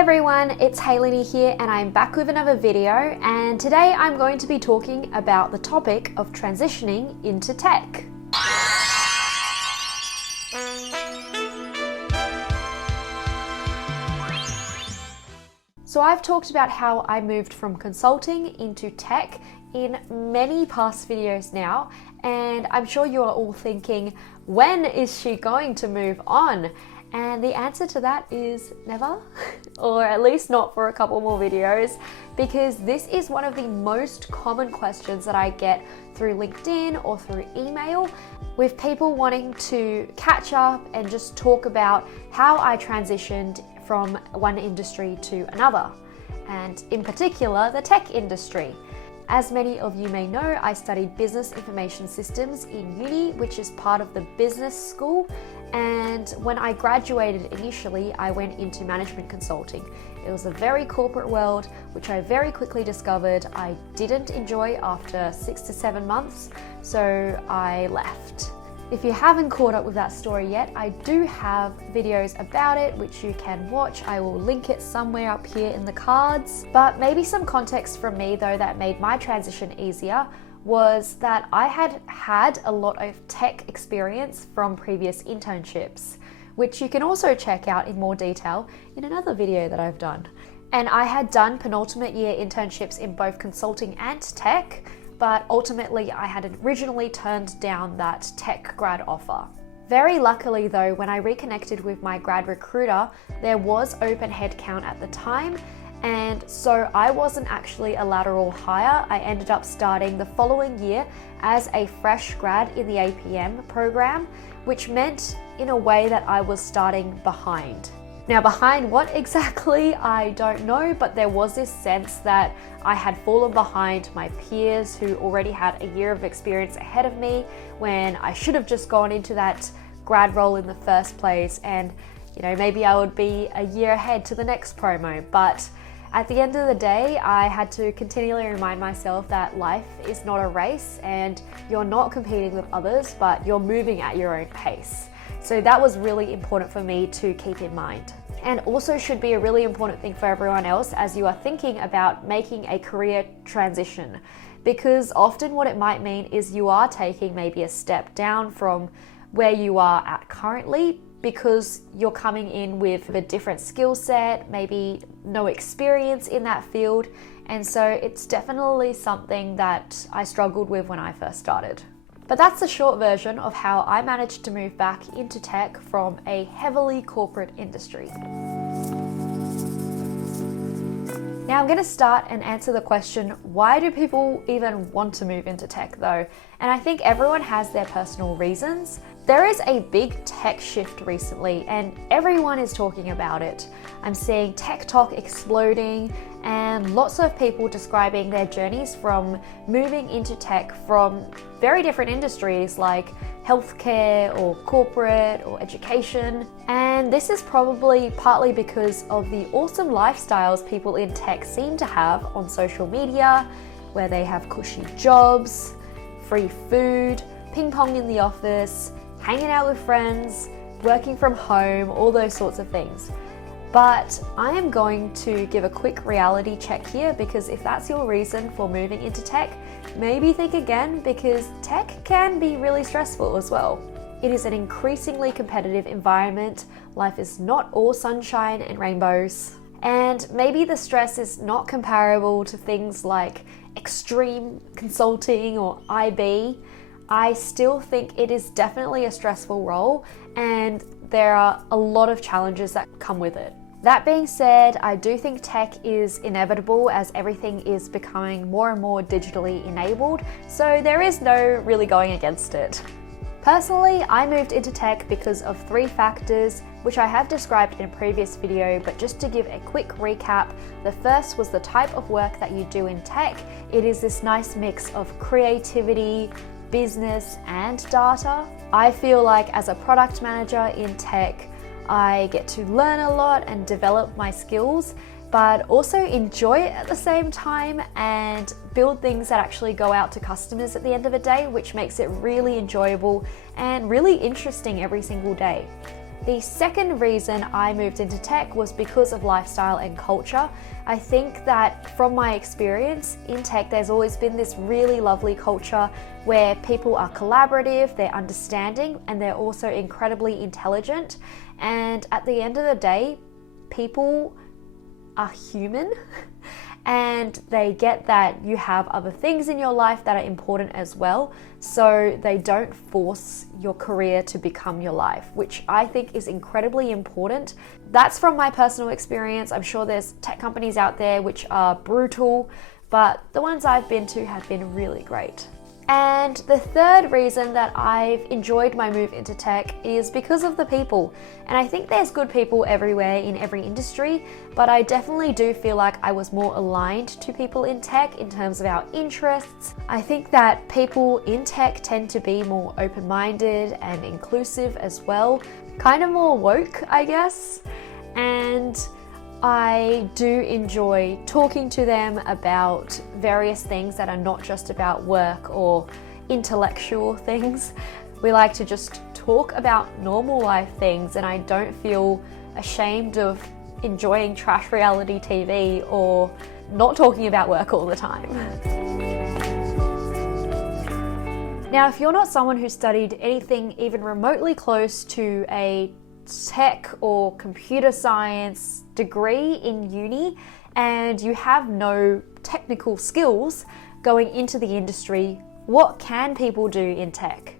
everyone, it's Heylinni here and I'm back with another video, and today I'm going to be talking about the topic of transitioning into tech. So I've talked about how I moved from consulting into tech in many past videos now, and I'm sure you are all thinking, when is she going to move on? And the answer to that is never, or at least not for a couple more videos, because this is one of the most common questions that I get through LinkedIn or through email, with people wanting to catch up and just talk about how I transitioned from one industry to another, and in particular, the tech industry. As many of you may know, I studied business information systems in uni, which is part of the business school. And when I graduated initially, I went into management consulting. It was a very corporate world, which I very quickly discovered I didn't enjoy after 6 to 7 months, so I left. If you haven't caught up with that story yet, I do have videos about it which you can watch. I will link it somewhere up here in the cards. But maybe some context from me though that made my transition easier was that I had a lot of tech experience from previous internships, which you can also check out in more detail in another video that I've done. And I had done penultimate year internships in both consulting and tech, but ultimately I had originally turned down that tech grad offer. Very luckily though, when I reconnected with my grad recruiter, there was open headcount at the time, and so I wasn't actually a lateral hire. I ended up starting the following year as a fresh grad in the APM program, which meant in a way that I was starting behind. Now, behind what exactly, I don't know, but there was this sense that I had fallen behind my peers who already had a year of experience ahead of me, when I should have just gone into that grad role in the first place, and maybe I would be a year ahead to the next promo. But at the end of the day, I had to continually remind myself that life is not a race and you're not competing with others, but you're moving at your own pace. So that was really important for me to keep in mind. And also should be a really important thing for everyone else as you are thinking about making a career transition, because often what it might mean is you are taking maybe a step down from where you are at currently, because you're coming in with a different skill set, maybe no experience in that field. And so it's definitely something that I struggled with when I first started. But that's the short version of how I managed to move back into tech from a heavily corporate industry. Now I'm going to start and answer the question, why do people even want to move into tech though? And I think everyone has their personal reasons. There is a big tech shift recently and everyone is talking about it. I'm seeing tech talk exploding and lots of people describing their journeys from moving into tech from very different industries like healthcare or corporate or education. And this is probably partly because of the awesome lifestyles people in tech seem to have on social media, where they have cushy jobs, free food, ping pong in the office, hanging out with friends, working from home, all those sorts of things. But I am going to give a quick reality check here, because if that's your reason for moving into tech, maybe think again, because tech can be really stressful as well. It is an increasingly competitive environment. Life is not all sunshine and rainbows. And maybe the stress is not comparable to things like extreme consulting or IB. I still think it is definitely a stressful role, and there are a lot of challenges that come with it. That being said, I do think tech is inevitable as everything is becoming more and more digitally enabled, so there is no really going against it. Personally, I moved into tech because of 3 factors, which I have described in a previous video, but just to give a quick recap, the first was the type of work that you do in tech. It is this nice mix of creativity, business, and data. I feel like as a product manager in tech, I get to learn a lot and develop my skills, but also enjoy it at the same time and build things that actually go out to customers at the end of the day, which makes it really enjoyable and really interesting every single day. The second reason I moved into tech was because of lifestyle and culture. I think that from my experience in tech, there's always been this really lovely culture where people are collaborative, they're understanding, and they're also incredibly intelligent. And at the end of the day, people are human and they get that you have other things in your life that are important as well. So they don't force your career to become your life, which I think is incredibly important. That's from my personal experience. I'm sure there's tech companies out there which are brutal, but the ones I've been to have been really great. And the third reason that I've enjoyed my move into tech is because of the people. And I think there's good people everywhere in every industry, but I definitely do feel like I was more aligned to people in tech in terms of our interests. I think that people in tech tend to be more open-minded and inclusive as well, kind of more woke, I guess. And I do enjoy talking to them about various things that are not just about work or intellectual things. We like to just talk about normal life things, and I don't feel ashamed of enjoying trash reality TV or not talking about work all the time. Now, if you're not someone who studied anything even remotely close to a tech or computer science degree in uni and you have no technical skills going into the industry, what can people do in tech?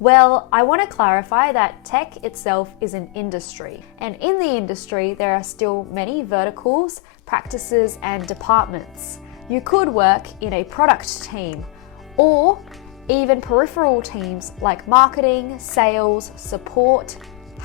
Well, I want to clarify that tech itself is an industry, and in the industry there are still many verticals, practices and departments. You could work in a product team or even peripheral teams like marketing, sales, support,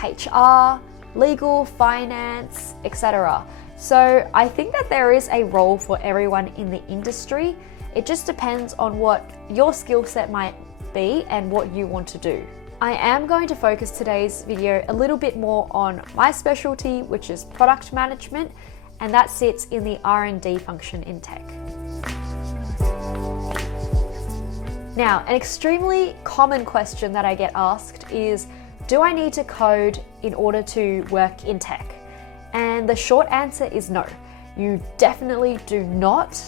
HR, legal, finance, etc. So I think that there is a role for everyone in the industry. It just depends on what your skill set might be and what you want to do. I am going to focus today's video a little bit more on my specialty, which is product management, and that sits in the R&D function in tech. Now, an extremely common question that I get asked is, do I need to code in order to work in tech? And the short answer is no. You definitely do not.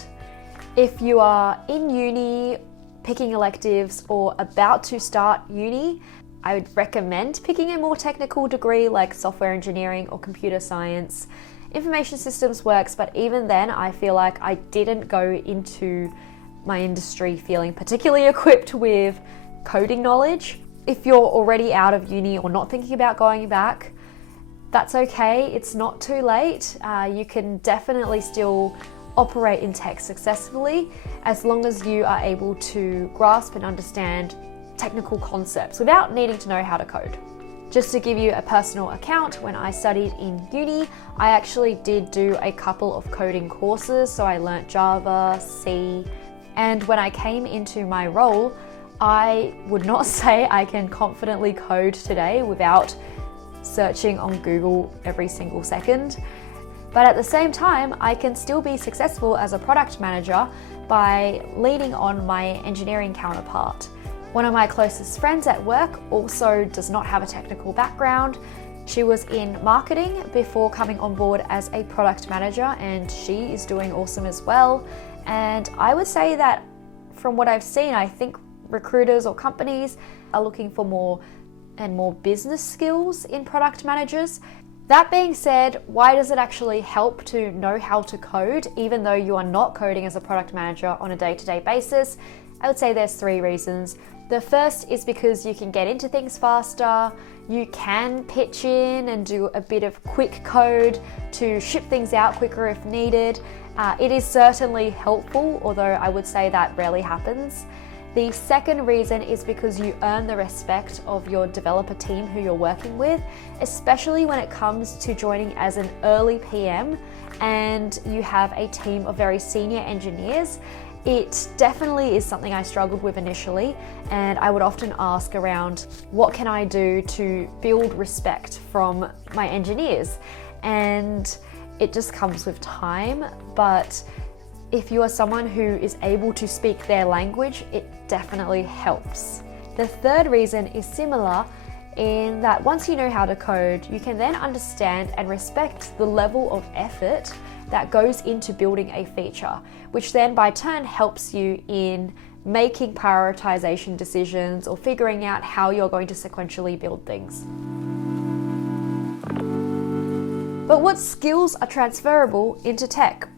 If you are in uni, picking electives, or about to start uni, I would recommend picking a more technical degree like software engineering or computer science. Information systems works, but even then I feel like I didn't go into my industry feeling particularly equipped with coding knowledge. If you're already out of uni or not thinking about going back, that's okay. It's not too late. You can definitely still operate in tech successfully as long as you are able to grasp and understand technical concepts without needing to know how to code. Just to give you a personal account, when I studied in uni, I actually did do a couple of coding courses. So I learnt Java, C, and when I came into my role, I would not say I can confidently code today without searching on Google every single second. But at the same time, I can still be successful as a product manager by leaning on my engineering counterpart. One of my closest friends at work also does not have a technical background. She was in marketing before coming on board as a product manager, and she is doing awesome as well. And I would say that from what I've seen, I think recruiters or companies are looking for more and more business skills in product managers. That being said, why does it actually help to know how to code even though you are not coding as a product manager on a day-to-day basis? I would say there's 3 reasons. The first is because you can get into things faster. You can pitch in and do a bit of quick code to ship things out quicker if needed. It is certainly helpful, although I would say that rarely happens. The second reason is because you earn the respect of your developer team who you're working with, especially when it comes to joining as an early PM and you have a team of very senior engineers. It definitely is something I struggled with initially, and I would often ask around, what can I do to build respect from my engineers? And it just comes with time, but if you are someone who is able to speak their language, it definitely helps. The third reason is similar. in that once you know how to code, you can then understand and respect the level of effort that goes into building a feature, which then by turn helps you in making prioritization decisions or figuring out how you're going to sequentially build things. But what skills are transferable into tech?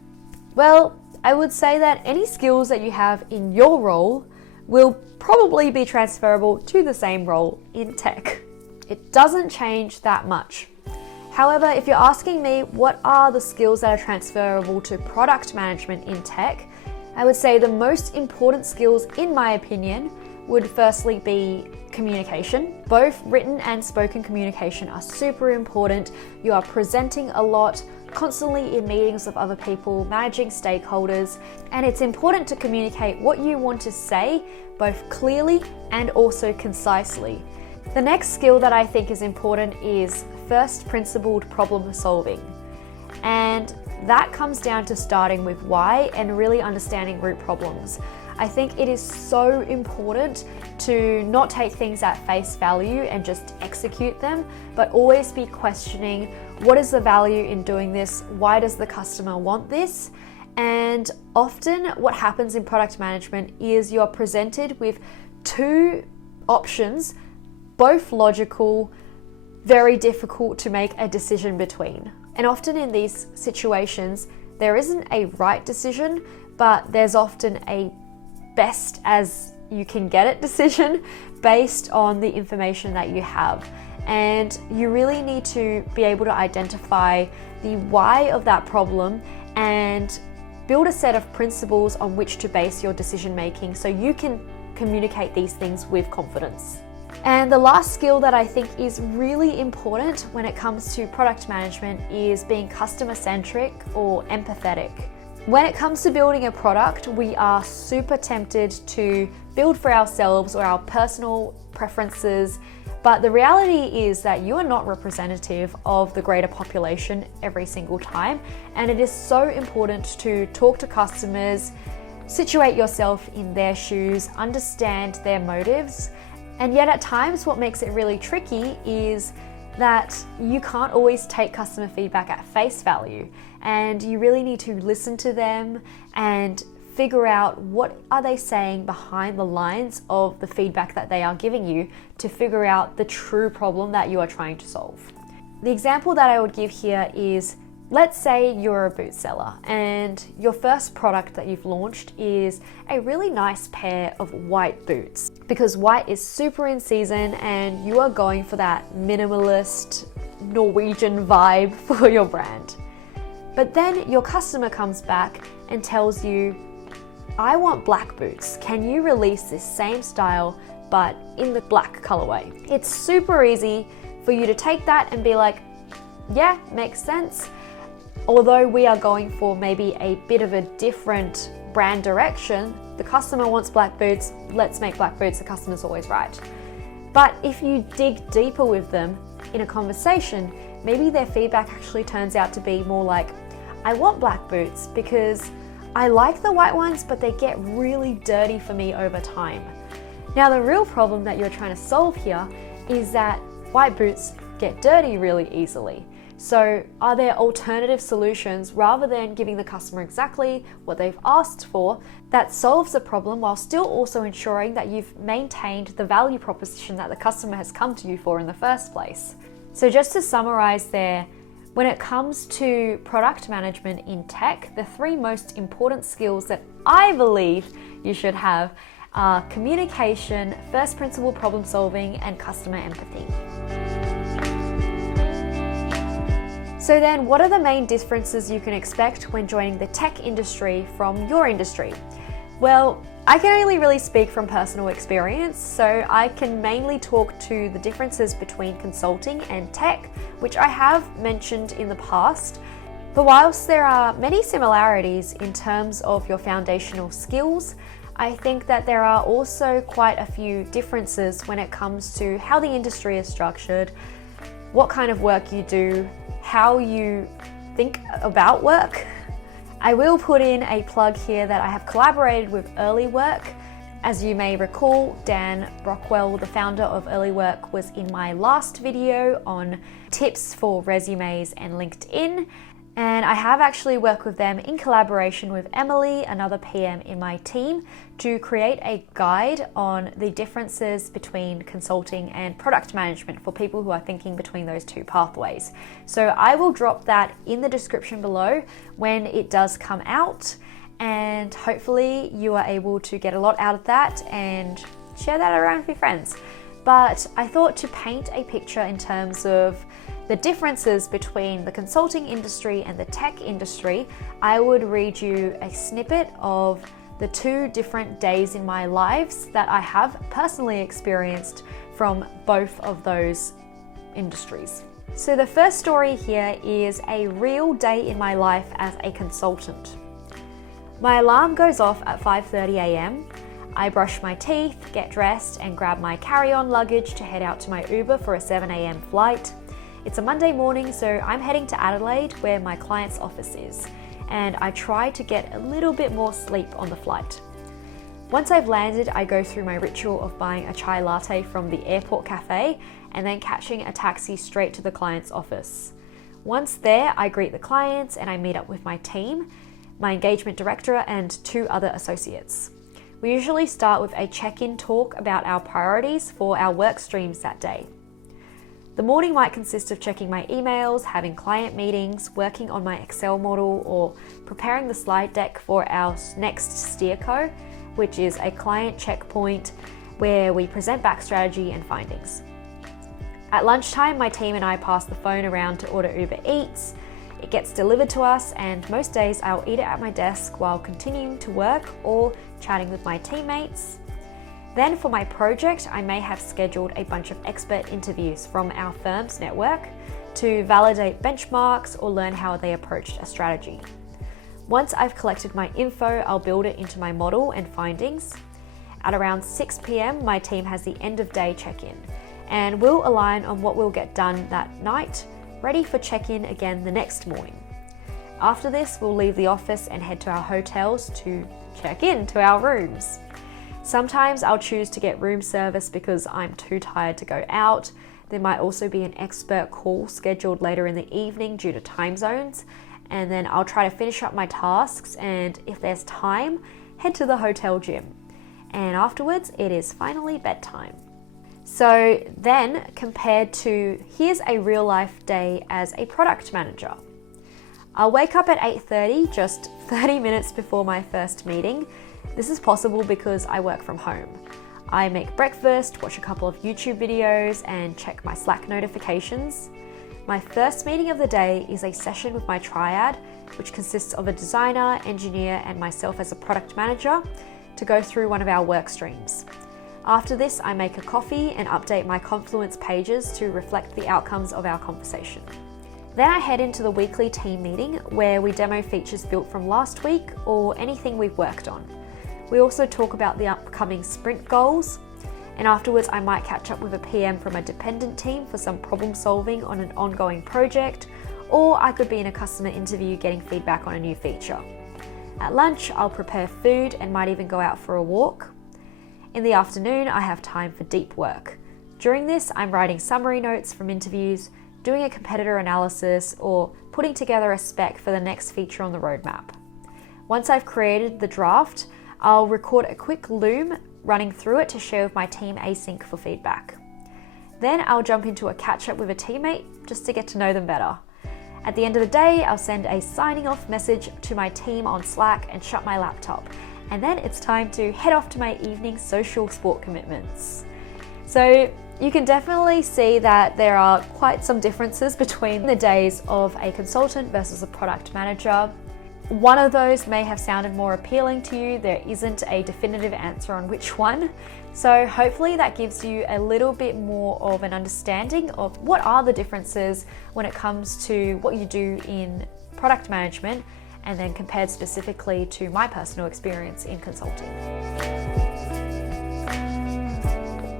Well, I would say that any skills that you have in your role will probably be transferable to the same role in tech. It doesn't change that much. However, if you're asking me what are the skills that are transferable to product management in tech, I would say the most important skills, in my opinion, would firstly be communication. Both written and spoken communication are super important. You are presenting a lot, constantly in meetings of other people, managing stakeholders, and it's important to communicate what you want to say both clearly and also concisely. The next skill that I think is important is first principled problem solving. And that comes down to starting with why and really understanding root problems. I think it is so important to not take things at face value and just execute them, but always be questioning what is the value in doing this? Why does the customer want this? And often what happens in product management is you're presented with two options, both logical, very difficult to make a decision between. And often in these situations, there isn't a right decision, but there's often a best as you can get it decision based on the information that you have. And you really need to be able to identify the why of that problem and build a set of principles on which to base your decision making so you can communicate these things with confidence. And the last skill that I think is really important when it comes to product management is being customer-centric or empathetic. When it comes to building a product, we are super tempted to build for ourselves or our personal preferences, but the reality is that you are not representative of the greater population every single time, and it is so important to talk to customers, situate yourself in their shoes, understand their motives. And yet at times what makes it really tricky is that you can't always take customer feedback at face value, and you really need to listen to them and figure out what are they saying behind the lines of the feedback that they are giving you to figure out the true problem that you are trying to solve. The example that I would give here is, let's say you're a boot seller and your first product that you've launched is a really nice pair of white boots, because white is super in season and you are going for that minimalist Norwegian vibe for your brand. But then your customer comes back and tells you, I want black boots. Can you release this same style but in the black colorway? It's super easy for you to take that and be like, yeah, makes sense. Although we are going for maybe a bit of a different brand direction, the customer wants black boots, let's make black boots, the customer's always right. But if you dig deeper with them in a conversation, maybe their feedback actually turns out to be more like, I want black boots because I like the white ones, but they get really dirty for me over time. Now, the real problem that you're trying to solve here is that white boots get dirty really easily. So are there alternative solutions rather than giving the customer exactly what they've asked for that solves the problem while still also ensuring that you've maintained the value proposition that the customer has come to you for in the first place? So just to summarize there, when it comes to product management in tech, the three most important skills that I believe you should have are communication, first principle problem solving, and customer empathy. So then, what are the main differences you can expect when joining the tech industry from your industry? Well, I can only really speak from personal experience, so I can mainly talk to the differences between consulting and tech, which I have mentioned in the past. But whilst there are many similarities in terms of your foundational skills, I think that there are also quite a few differences when it comes to how the industry is structured, what kind of work you do, how you think about work. I will put in a plug here that I have collaborated with Early Work. As you may recall, Dan Brockwell, the founder of Early Work, was in my last video on tips for resumes and LinkedIn. And I have actually worked with them in collaboration with Emily, another PM in my team, to create a guide on the differences between consulting and product management for people who are thinking between those two pathways. So I will drop that in the description below when it does come out, and hopefully you are able to get a lot out of that and share that around with your friends. But I thought to paint a picture in terms of the differences between the consulting industry and the tech industry, I would read you a snippet of the 2 different days in my lives that I have personally experienced from both of those industries. So the first story here is a real day in my life as a consultant. My alarm goes off at 5:30 a.m. I brush my teeth, get dressed, and grab my carry-on luggage to head out to my Uber for a 7 a.m. flight. It's a Monday morning, so I'm heading to Adelaide where my client's office is, and I try to get a little bit more sleep on the flight. Once I've landed, I go through my ritual of buying a chai latte from the airport cafe and then catching a taxi straight to the client's office. Once there, I greet the clients and I meet up with my team, my engagement director and 2 other associates. We usually start with a check-in talk about our priorities for our work streams that day. The morning might consist of checking my emails, having client meetings, working on my Excel model, or preparing the slide deck for our next steerco, which is a client checkpoint where we present back strategy and findings. At lunchtime, my team and I pass the phone around to order Uber Eats. It gets delivered to us, and most days I'll eat it at my desk while continuing to work or chatting with my teammates. Then for my project, I may have scheduled a bunch of expert interviews from our firm's network to validate benchmarks or learn how they approached a strategy. Once I've collected my info, I'll build it into my model and findings. At around 6 p.m, my team has the end of day check-in, and we'll align on what we'll get done that night, ready for check-in again the next morning. After this, we'll leave the office and head to our hotels to check in to our rooms. Sometimes I'll choose to get room service because I'm too tired to go out. There might also be an expert call scheduled later in the evening due to time zones, and then I'll try to finish up my tasks, and if there's time, head to the hotel gym. And afterwards, it is finally bedtime. So then, compared to here's a real life day as a product manager. I'll wake up at 8:30, just 30 minutes before my first meeting. This is possible because I work from home. I make breakfast, watch a couple of YouTube videos, and check my Slack notifications. My first meeting of the day is a session with my triad, which consists of a designer, engineer, and myself as a product manager, to go through one of our work streams. After this, I make a coffee and update my Confluence pages to reflect the outcomes of our conversation. Then I head into the weekly team meeting where we demo features built from last week or anything we've worked on. We also talk about the upcoming sprint goals, and afterwards I might catch up with a PM from a dependent team for some problem solving on an ongoing project, or I could be in a customer interview getting feedback on a new feature. At lunch, I'll prepare food and might even go out for a walk. In the afternoon, I have time for deep work. During this, I'm writing summary notes from interviews, doing a competitor analysis, or putting together a spec for the next feature on the roadmap. Once I've created the draft, I'll record a quick loom running through it to share with my team async for feedback. Then I'll jump into a catch up with a teammate just to get to know them better. At the end of the day, I'll send a signing off message to my team on Slack and shut my laptop. And then it's time to head off to my evening social sport commitments. So you can definitely see that there are quite some differences between the days of a consultant versus a product manager. One of those may have sounded more appealing to you. There isn't a definitive answer on which one. So hopefully that gives you a little bit more of an understanding of what are the differences when it comes to what you do in product management, and then compared specifically to my personal experience in consulting.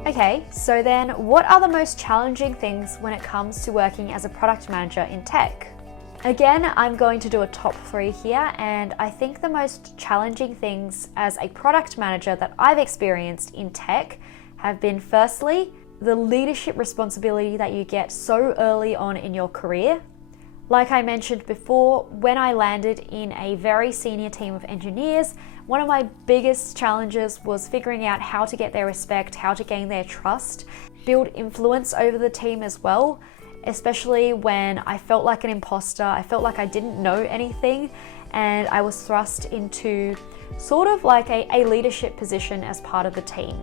Okay, so then what are the most challenging things when it comes to working as a product manager in tech? Again, I'm going to do a top 3 here, and I think the most challenging things as a product manager that I've experienced in tech have been, firstly, the leadership responsibility that you get so early on in your career. Like I mentioned before, when I landed in a very senior team of engineers, one of my biggest challenges was figuring out how to get their respect, how to gain their trust, build influence over the team as well, especially when I felt like an imposter. I felt like I didn't know anything, and I was thrust into sort of like a leadership position as part of the team.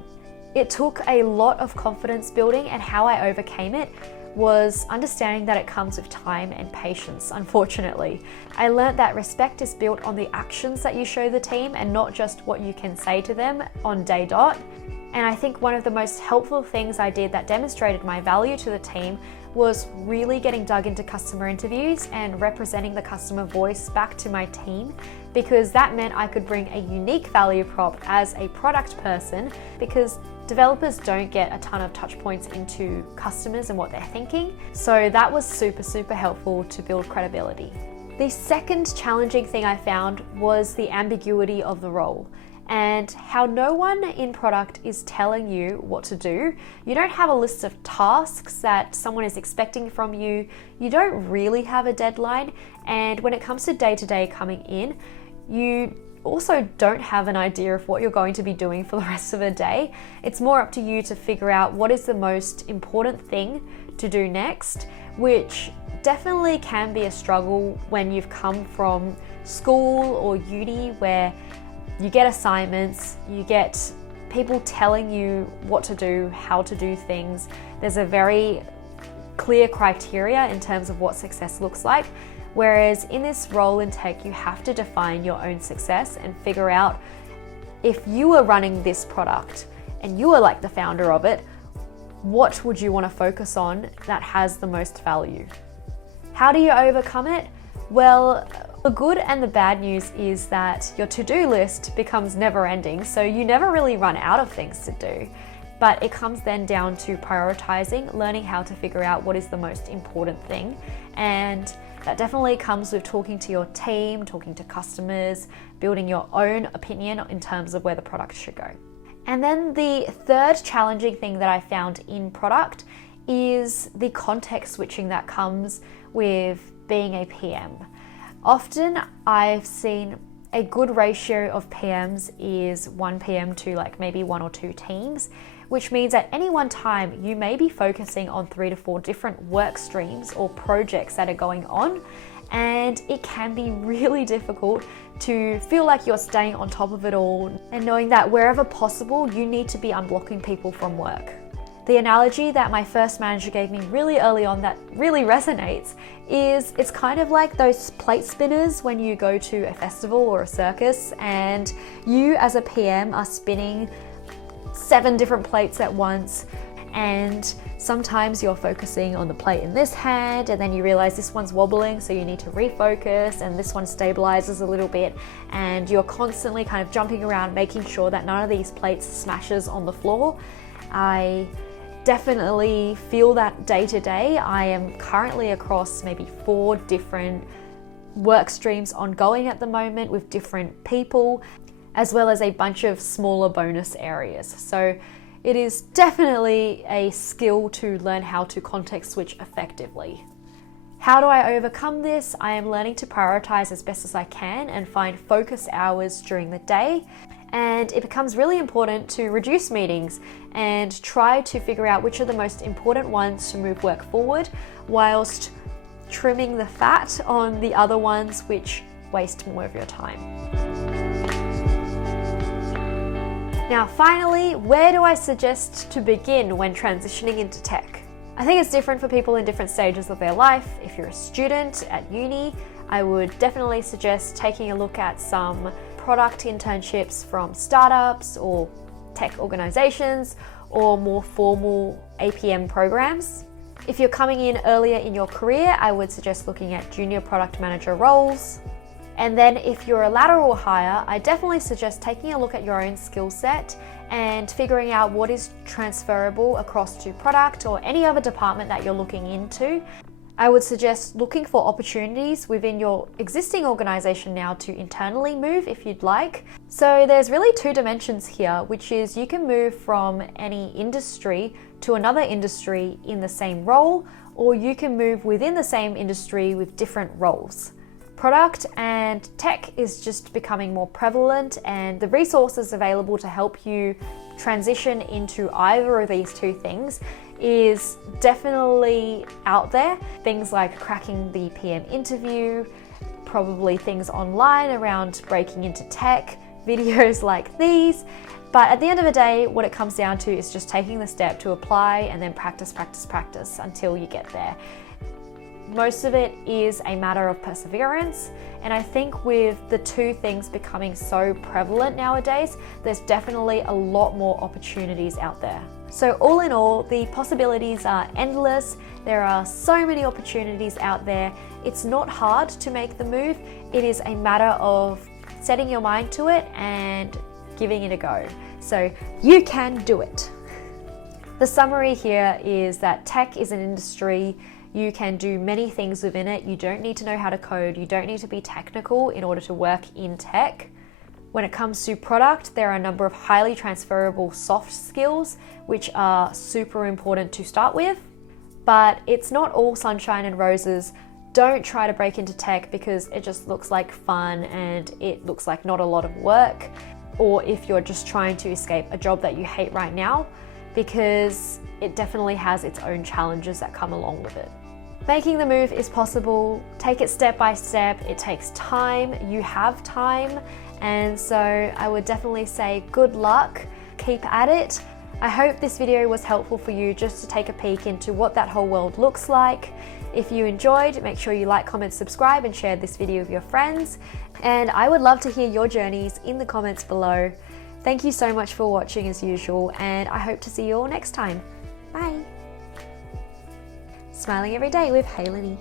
It took a lot of confidence building, and how I overcame it was understanding that it comes with time and patience, unfortunately. I learned that respect is built on the actions that you show the team and not just what you can say to them on day dot. And I think one of the most helpful things I did that demonstrated my value to the team was really getting dug into customer interviews and representing the customer voice back to my team, because that meant I could bring a unique value prop as a product person, because developers don't get a ton of touch points into customers and what they're thinking. So that was super helpful to build credibility. The second challenging thing I found was the ambiguity of the role, and how no one in product is telling you what to do. You don't have a list of tasks that someone is expecting from you. You don't really have a deadline. And when it comes to day-to-day coming in, you also don't have an idea of what you're going to be doing for the rest of the day. It's more up to you to figure out what is the most important thing to do next, which definitely can be a struggle when you've come from school or uni, where you get assignments, you get people telling you what to do, how to do things. There's a very clear criteria in terms of what success looks like. Whereas in this role in tech, you have to define your own success and figure out, if you were running this product and you were like the founder of it, what would you want to focus on that has the most value? How do you overcome it? Well, the good and the bad news is that your to-do list becomes never ending, so you never really run out of things to do. But it comes then down to prioritizing, learning how to figure out what is the most important thing. And that definitely comes with talking to your team, talking to customers, building your own opinion in terms of where the product should go. And then the third challenging thing that I found in product is the context switching that comes with being a PM. Often I've seen a good ratio of PMs is 1 PM to like maybe 1 or 2 teams, which means at any one time you may be focusing on 3 to 4 different work streams or projects that are going on, and it can be really difficult to feel like you're staying on top of it all and knowing that wherever possible you need to be unblocking people from work. The analogy that my first manager gave me really early on that really resonates is it's kind of like those plate spinners when you go to a festival or a circus and you as a PM are spinning 7 different plates at once, and sometimes you're focusing on the plate in this hand and then you realize this one's wobbling, so you need to refocus, and this one stabilizes a little bit, and you're constantly kind of jumping around making sure that none of these plates smashes on the floor. I definitely feel that day to day. I am currently across maybe 4 different work streams ongoing at the moment with different people, as well as a bunch of smaller bonus areas. So it is definitely a skill to learn how to context switch effectively. How do I overcome this? I am learning to prioritize as best as I can and find focus hours during the day. And it becomes really important to reduce meetings and try to figure out which are the most important ones to move work forward, whilst trimming the fat on the other ones which waste more of your time. Now finally, where do I suggest to begin when transitioning into tech? I think it's different for people in different stages of their life. If you're a student at uni, I would definitely suggest taking a look at some product internships from startups or tech organizations or more formal APM programs. If you're coming in earlier in your career, I would suggest looking at junior product manager roles. And then if you're a lateral hire, I definitely suggest taking a look at your own skill set and figuring out what is transferable across to product or any other department that you're looking into. I would suggest looking for opportunities within your existing organization now to internally move if you'd like. So there's really two dimensions here, which is you can move from any industry to another industry in the same role, or you can move within the same industry with different roles. Product and tech is just becoming more prevalent, and the resources available to help you transition into either of these two things is definitely out there. Things like cracking the PM interview, probably things online around breaking into tech, videos like these. But at the end of the day, what it comes down to is just taking the step to apply and then practice until you get there. Most of it is a matter of perseverance, and I think with the two things becoming so prevalent nowadays, there's definitely a lot more opportunities out there. So all in all, the possibilities are endless. There are so many opportunities out there. It's not hard to make the move. It is a matter of setting your mind to it and giving it a go. So you can do it. The summary here is that tech is an industry. You can do many things within it. You don't need to know how to code. You don't need to be technical in order to work in tech. When it comes to product, there are a number of highly transferable soft skills, which are super important to start with. But it's not all sunshine and roses. Don't try to break into tech because it just looks like fun and it looks like not a lot of work. Or if you're just trying to escape a job that you hate right now, because it definitely has its own challenges that come along with it. Making the move is possible. Take it step by step. It takes time. You have time. And so I would definitely say good luck. Keep at it. I hope this video was helpful for you just to take a peek into what that whole world looks like. If you enjoyed, make sure you like, comment, subscribe, and share this video with your friends. And I would love to hear your journeys in the comments below. Thank you so much for watching as usual, and I hope to see you all next time. Bye. Smiling every day with heylinni.